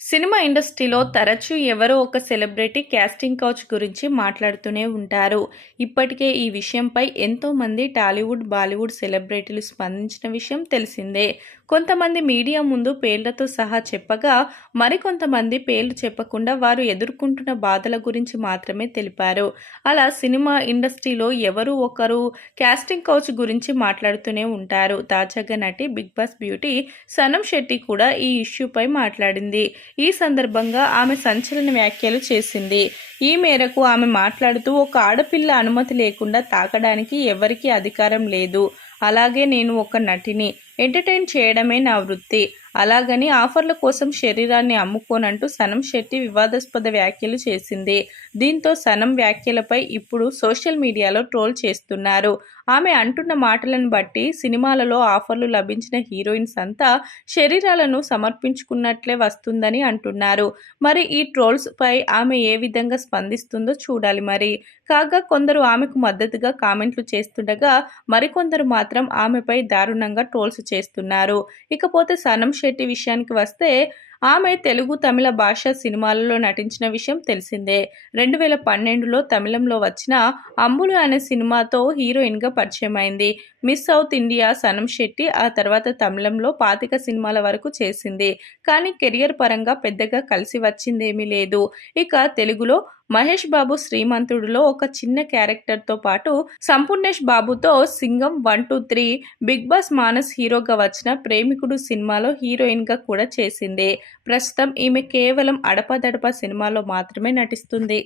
Cinema ఇండస్ట్రీలో తరచూ ఎవరో ఒక సెలబ్రిటీ క్యాస్టింగ్ కౌచ్ గురించి మాట్లాడుతూనే ఉంటారు. ఇప్పటికే ఈ విషయంపై ఎంతోమంది టాలీవుడ్, బాలీవుడ్ సెలబ్రిటీలు స్పందించిన విషయం తెలిసిందే. కొంతమంది మీడియా ముందు పేర్లతో సహా చెప్పగా, మరికొంతమంది పేర్లు చెప్పకుండా వారు ఎదుర్కొంటున్న బాధల గురించి మాత్రమే తెలిపారు. అలా సినిమా ఇండస్ట్రీలో ఎవరో ఒకరు క్యాస్టింగ్ కౌచ్ గురించి మాట్లాడుతూనే ఉంటారు. తాజాగా నటి బిగ్ బాస్ బ్యూటీ సనం శెట్టి కూడా ఈ ఇష్యూపై మాట్లాడింది. ఈ సందర్భంగా ఆమె సంచలన వ్యాఖ్యలు చేసింది. ఈ మేరకు ఆమె మాట్లాడుతూ, ఒక ఆడపిల్ల అనుమతి లేకుండా తాకడానికి ఎవరికీ అధికారం లేదు. అలాగే నేను ఒక నటిని. ఎంటర్టైన్ చేయడమే నా వృత్తి. అలాగని ఆఫర్ల కోసం శరీరాన్ని అమ్ముకోనంటూ సనం శెట్టి వివాదాస్పద వ్యాఖ్యలు చేసింది. దీంతో సనం వ్యాఖ్యలపై ఇప్పుడు సోషల్ మీడియాలో ట్రోల్ చేస్తున్నారు. ఆమె అంటున్న మాటలను బట్టి సినిమాలలో ఆఫర్లు లభించిన హీరోయిన్స్ అంతా శరీరాలను సమర్పించుకున్నట్లే వస్తుందని అంటున్నారు. మరి ఈ ట్రోల్స్ పై ఆమె ఏ విధంగా స్పందిస్తుందో చూడాలి మరి. కాగా కొందరు ఆమెకు మద్దతుగా కామెంట్లు చేస్తుండగా, మరికొందరు మాత్రం ఆమెపై దారుణంగా ట్రోల్స్ చేస్తున్నారు. ఇకపోతే సనం శెట్టి విషయానికి వస్తే, ఆమె తెలుగు, తమిళ భాషా సినిమాలలో నటించిన విషయం తెలిసిందే. 2012లో తమిళంలో వచ్చిన అంబులు అనే సినిమాతో హీరోయిన్గా పరిచయమైంది. మిస్ సౌత్ ఇండియా సనం శెట్టి ఆ తర్వాత తమిళంలో 25 సినిమాల వరకు చేసింది. కానీ కెరియర్ పరంగా పెద్దగా కలిసి వచ్చిందేమీ లేదు. ఇక తెలుగులో మహేష్ బాబు శ్రీమంతుడులో ఒక చిన్న క్యారెక్టర్తో పాటు సంపూర్ణేష్ బాబుతో సింగం 1, 2, 3, బిగ్ బాస్ మానస్ హీరోగా వచ్చిన ప్రేమికుడు సినిమాలో హీరోయిన్గా కూడా చేసింది. ప్రస్తుతం ఈమె కేవలం అడపాదడపా సినిమాలో మాత్రమే నటిస్తుంది.